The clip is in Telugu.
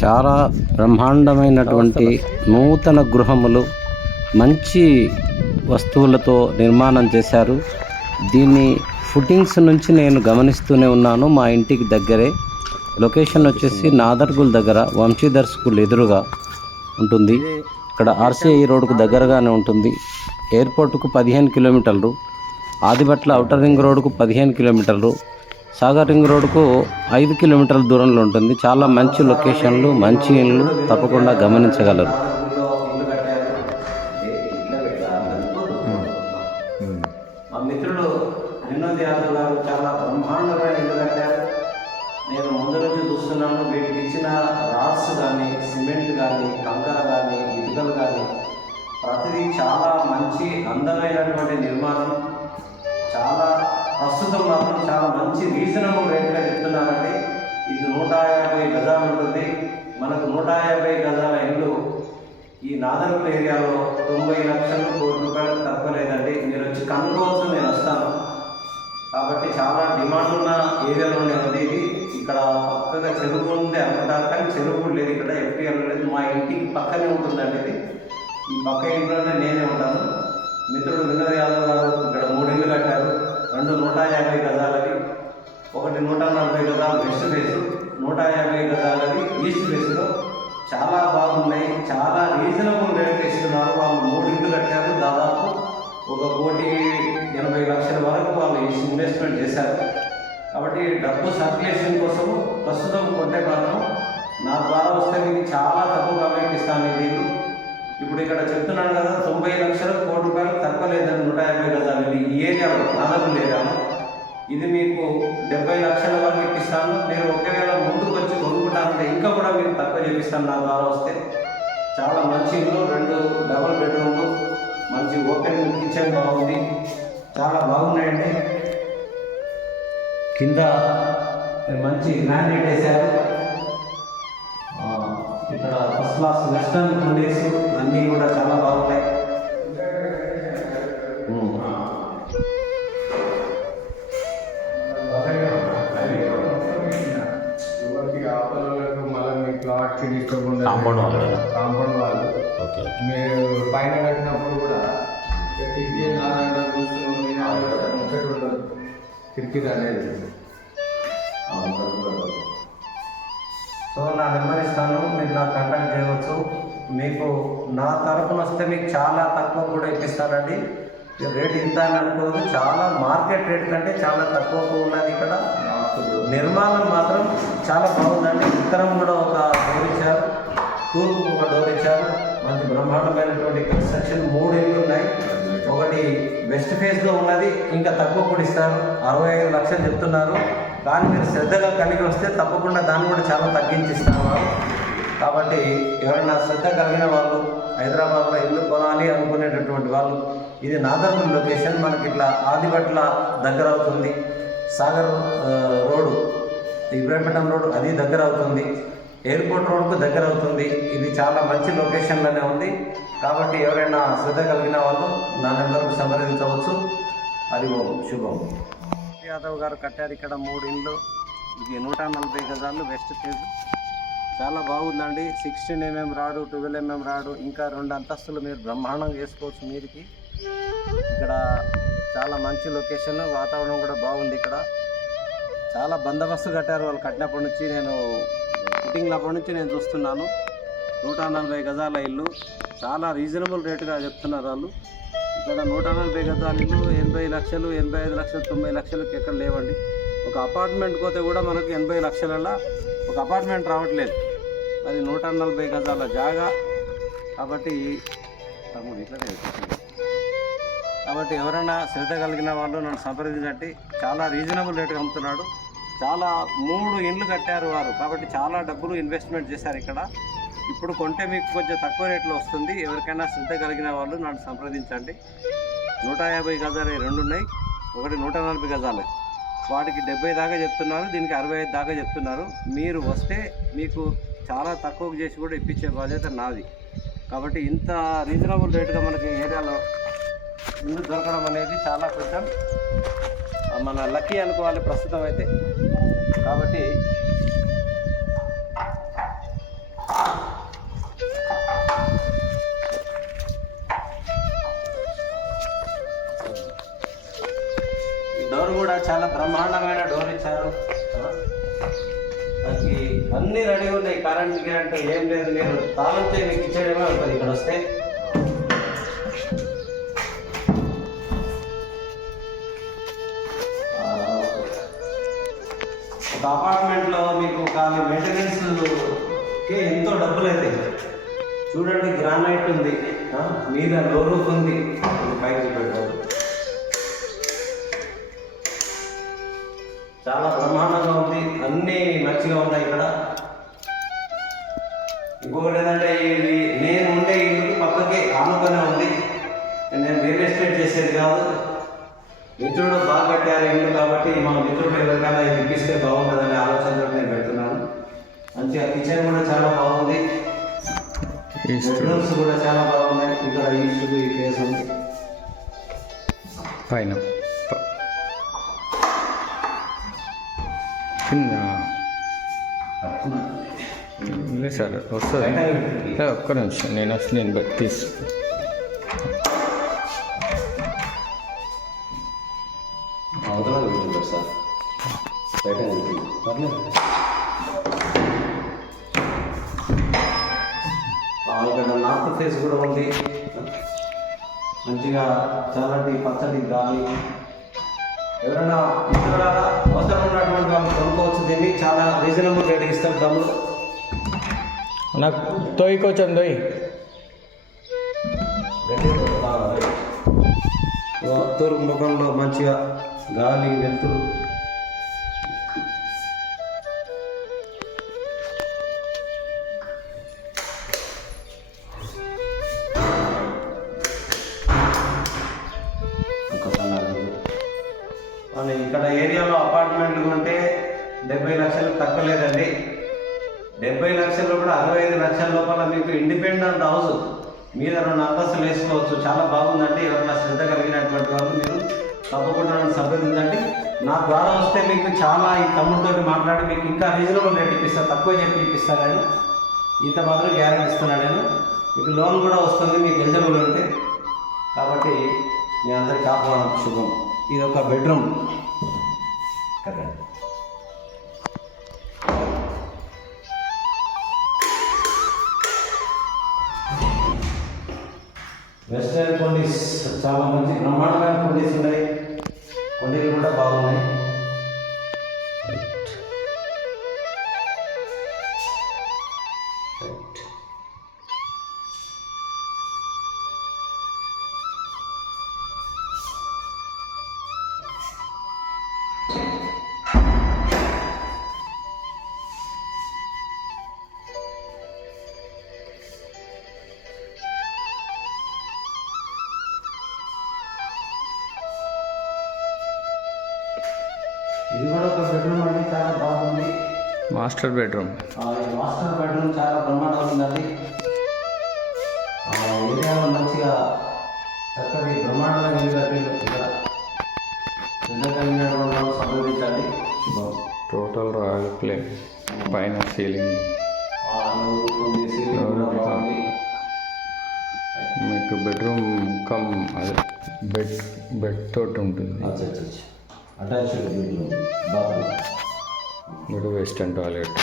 చాలా బ్రహ్మాండమైనటువంటి నూతన గృహములు మంచి వస్తువులతో నిర్మాణం చేశారు. దీన్ని ఫుటింగ్స్ నుంచి నేను గమనిస్తూనే ఉన్నాను మా ఇంటికి దగ్గరే. లొకేషన్ వచ్చేసి నాదర్గుల్ దగ్గర వంశీధర్ స్కూల్ ఎదురుగా ఉంటుంది. ఇక్కడ ఆర్సీఐ రోడ్కు దగ్గరగానే ఉంటుంది. ఎయిర్పోర్టుకు పదిహేను కిలోమీటర్లు ఆదిబట్ల ఔటర్ రింగ్ రోడ్డుకు పదిహేను కిలోమీటర్లు సాగర్ రింగ్ రోడ్డుకు ఐదు కిలోమీటర్ల దూరంలో ఉంటుంది. చాలా మంచి లొకేషన్లు మంచి ఇళ్ళు తప్పకుండా గమనించగలరు. మా మిత్రుడు వినోద్ యాదవ్ గారు చాలా బ్రహ్మాండమైన ఇల్లు కట్టారు నేను ముందు నుంచి చూస్తున్నాను. వీటికి ఇచ్చిన రాడ్స్ కానీ సిమెంట్ కానీ కంకర కానీ ఇటుకలు కానీ ప్రతిదీ చాలా మంచి అందమైనటువంటి నిర్మాణం. చాలా ప్రస్తుతం మాత్రం చాలా మంచి రీజనబుల్ రేట్లో చెప్తున్నారండి. ఇది నూట యాభై గజాలు ఉంటుంది. మనకు నూట యాభై గజాల ఇల్లు ఈ నాదర్పల్ ఏరియాలో తొంభై లక్షలు కోటి రూపాయలు తప్పలేదండి మీరు వచ్చి కనుక్కోవచ్చు నేను వస్తాను. కాబట్టి చాలా డిమాండ్ ఉన్న ఏరియాలోనే ఉంది ఇది. ఇక్కడ పక్కగా చెరువు ఉంది అనుకుంటారు కానీ చెరువు కూడా లేదు. ఇక్కడ ఎఫ్టీఆర్ లేదు. మా ఇంటికి పక్కనే ఉంటుందండి ఇది. ఈ పక్క ఇంట్లోనే నేనే ఉంటాను. మిత్రుడు వినోద్ యాదవ్ గారు ఇక్కడ మూడు ఇల్లు కట్టారు. రెండు నూట యాభై గజాలవి ఒకటి నూట నలభై గజాలు వెస్ట్ ఫేస్ నూట యాభై గజాలవి ఈస్ట్ ఫేస్లో చాలా బాగున్నాయి చాలా రీజనబుల్ రేట్ ఇస్తున్నారు. వాళ్ళు మూడు ఇల్లు కట్టారు దాదాపు ఒక కోటి ఎనభై లక్షల వరకు వాళ్ళు ఇన్వెస్ట్మెంట్ చేశారు. కాబట్టి డబ్బు సర్క్యులేషన్ కోసం ప్రస్తుతం కొంటే మాత్రం నా ద్వారా వస్తే మీకు చాలా తక్కువ కమిటీ ఇస్తాను ఈ ఇప్పుడు ఇక్కడ చెప్తున్నాను కదా తొంభై లక్షలు కోటి రూపాయలు తప్పలేదని నూట యాభై గజాలు ఇది ఈ ఏరియాలో నాలుగు ఏరియాలో ఇది మీకు డెబ్బై లక్షల వరకు ఇప్పిస్తాను. మీరు ఒకవేళ ముందుకు వచ్చి కొనుక్కుంటానంటే ఇంకా కూడా మీకు తక్కువ చేపిస్తాను నా ద్వారా వస్తే. చాలా మంచి ఇల్లు రెండు డబుల్ బెడ్రూమ్లు మంచి ఓపెన్ కిచెన్ బాగుంది చాలా బాగున్నాయండి. కింద మంచి గ్రానైట్ వేశారు ఇక్కడ ఫస్ట్ క్లాస్ వెస్టర్న్ కుండీస్ అన్నీ కూడా చాలా బాగున్నాయి. కాంపౌండ్ వాళ్ళు? కాంపౌండ్ వాళ్ళు. ఓకే. మీరు పైన కట్టినప్పుడు కూడా ఇక కిటికీ నారాయణ కూర్చుని మీ నారాయణ ముచ్చట ఉండదు. కిటికీ అనేది సో నా నెంబర్ ఇస్తాను మీరు నాకు కాంటాక్ట్ చేయవచ్చు. మీకు నా తరపున వస్తే మీకు చాలా తక్కువ కూడా ఇప్పిస్తానండి. రేట్ ఇంత అని అనుకోదు చాలా మార్కెట్ రేట్ కంటే చాలా తక్కువకు ఉన్నది ఇక్కడ. నిర్మాణం మాత్రం చాలా బాగుందండి. ఉత్తరం కూడా ఒక డోర్ ఇచ్చారు. తూర్పు ఒక డోర్ ఇచ్చారు. మంచి బ్రహ్మాండమైనటువంటి కన్స్ట్రక్షన్ మూడు ఇళ్ళు ఉన్నాయి. ఒకటి వెస్ట్ ఫేస్లో ఉన్నది. ఇంకా తక్కువ కూడా ఇస్తారు. అరవై ఐదు లక్షలు చెప్తున్నారు. కానీ మీరు శ్రద్ధగా కలిగి వస్తే తప్పకుండా దాన్ని కూడా చాలా తగ్గించి ఇస్తారు కాబట్టి ఎవరైనా శ్రద్ధ కలిగిన వాళ్ళు హైదరాబాద్లో ఇల్లు కొనాలి అనుకునేటటువంటి వాళ్ళు ఇది నాదర్పల్ లొకేషన్ మనకి ఇట్లా ఆదిపట్ల దగ్గర అవుతుంది. సాగర్ రోడ్డు ఇబ్రాహీంపట్నం రోడ్ అది దగ్గర అవుతుంది. ఎయిర్పోర్ట్ రోడ్కు దగ్గర అవుతుంది. ఇది చాలా మంచి లొకేషన్లోనే ఉంది. కాబట్టి ఎవరైనా శ్రద్ధ కలిగిన వాళ్ళు నా నెంబర్కు సంప్రదించవచ్చు. అది ఓ శుభం. యాదవ్ గారు కట్టారు ఇక్కడ మూడు ఇండ్లు. ఇది నూట నలభై గజాలు వెస్ట్ ఫేజ్. చాలా బాగుందండి. Sixteen MM rod twelve MM rod ఇంకా రెండు అంతస్తులు మీరు బ్రహ్మాండంగా వేసుకోవచ్చు మీరికి ఇక్కడ చాలా మంచి లొకేషన్ వాతావరణం కూడా బాగుంది ఇక్కడ. చాలా బందోబస్తు కట్టారు వాళ్ళు కట్టినప్పటి నుంచి. నేను పుట్టింగ్లప్పటి నుంచి నేను చూస్తున్నాను. నూట నలభై గజాల ఇల్లు. చాలా రీజనబుల్ రేటుగా చెప్తున్నారు వాళ్ళు. ఇక్కడ నూట నలభై గజాలు ఎనభై లక్షలు ఎనభై ఐదు లక్షలు తొంభై లక్షలకి ఎక్కడ లేవండి. ఒక అపార్ట్మెంట్ పోతే కూడా మనకు ఎనభై లక్షలలో ఒక అపార్ట్మెంట్ రావట్లేదు. అది నూట నలభై గజాల జాగా. కాబట్టి తమ్ముడు ఇట్లనే కాబట్టి ఎవరైనా శ్రద్ధ కలిగిన వాళ్ళు నన్ను సంప్రదించండి. చాలా రీజనబుల్ రేటుకి అమ్ముతున్నాడు. చాలా మూడు ఇండ్లు కట్టారు వారు. కాబట్టి చాలా డబ్బులు ఇన్వెస్ట్మెంట్ చేశారు ఇక్కడ. ఇప్పుడు కొంటే మీకు కొంచెం తక్కువ రేట్లో వస్తుంది. ఎవరికైనా శ్రద్ధ కలిగిన వాళ్ళు నన్ను సంప్రదించండి. నూట యాభై గజాలు రెండు ఉన్నాయి. ఒకటి నూట నలభై గజాలు. వాటికి డెబ్బై దాకా చెప్తున్నారు. దీనికి అరవై ఐదు దాకా చెప్తున్నారు. మీరు వస్తే మీకు చాలా తక్కువ చేసి కూడా ఇప్పించే బాధ్యత నాది. కాబట్టి ఇంత రీజనబుల్ రేటుగా మనకి ఏరియాలో ఇల్లు దొరకడం అనేది చాలా కొంచెం మన లక్కీ అనుకోవాలి ప్రస్తుతం అయితే. కాబట్టి కూడా చాలా బ్రహ్మాండమైన డోర్ ఇచ్చారు. ఆ? దానికి అన్ని రెడీ ఉన్నాయి. కరెంట్ గిరెంట్ ఏం లేదు. మీరు తాళం చేయి మీకు ఇచ్చేయడమే ఉంటుంది ఇక్కడ వస్తే. ఒక అపార్ట్మెంట్లో మీకు ఖాళీ మెయింటెనెన్స్కి ఎంతో డబ్బులు అయితే. చూడండి గ్రానైట్ ఉంది. మీద లో రూఫ్ ఉంది. పైకి పెట్టారు చాలా బ్రహ్మాండంగా ఉంది. అన్నీ మంచిగా ఉన్నాయి ఇక్కడ. ఇంకొకటి ఏంటంటే ఇది నేను ఉండే ఇల్లు పక్కకి ఆనుకొనే ఉంది. నేను రియల్ ఎస్టేట్ చేసేది కాదు. మిత్రుడు బాగా కట్టారు ఇల్లు కాబట్టి మా మిత్రుడు ఎవరికైనా ఇది ఇప్పిస్తే బాగుంటుందనే ఆలోచనతో నేను పెడుతున్నాను. మంచిగా కిచెన్ కూడా చాలా బాగుంది. బెడ్రూమ్స్ కూడా చాలా బాగున్నాయి. ఇక్కడ ఈస్ట్ ఈ ఫేస్ ఉంది. పైన కింద లేదు సార్ వస్తుంది. సార్ ఒక్క నిమిషం నేను వచ్చి నేను బట్టి తీసు నార్త్ ఫేస్ కూడా ఉంది. మంచిగా చల్లటి పచ్చటి గాలి. ఎవరైనా ఇక్కడ అవసరం ఉన్నటువంటి వాళ్ళు కొనుక్కోవచ్చు. దీన్ని చాలా రీజనబుల్ రేట్కి ఇస్తారు తమ్ముడు. నాకు తోయి కొంచెం తోయి. తూర్పు ముఖంలో మంచిగా గాలి వెలుతురు. తక్కువ లేదండి డెబ్బై లక్షల్లో కూడా అరవై ఐదు లక్షల లోపల మీకు ఇండిపెండెంట్ హౌస్ మీద రెండు అంతస్తులు వేసుకోవచ్చు. చాలా బాగుందండి. ఎవరైనా శ్రద్ధ కలిగినటువంటి వాళ్ళు మీరు తప్పకుండా నన్ను సంప్రదించండి. నా ద్వారా వస్తే మీకు చాలా ఈ తమ్ముడితో మాట్లాడి మీకు ఇంకా రీజనబుల్ రేట్ ఇప్పిస్తాను తక్కువ చెప్పి ఇప్పిస్తాను నేను. ఇంత మాత్రం గ్యారెంటీ ఇస్తున్నాను నేను. మీకు లోన్ కూడా వస్తుంది మీకు ఎలిజిబుల్ ఉంది కాబట్టి మీ అందరికి కాపాడడం శుభం. ఇది ఒక బెడ్రూమ్ కదా చాలా మంచి బ్రహ్మాండమైన ప్రదేశం ఉన్నాయి. Master bedroom. మాస్టర్ బెడ్రూమ్ చాలా బ్రహ్మాండంగా ఉందండి. ఏరియాలో మంచిగా చక్కటి బ్రహ్మాండమైన శుభం. టోటల్ రాయల్ ప్లే పైన సీలింగ్ మీకు బెడ్రూమ్ కమ్ అదే బెడ్ బెడ్ తోటి ఉంటుంది. అటాచ్డ్ బెడ్రూమ్ బాత్రూమ్ మీరు వెస్టర్న్ టాయిలెట్.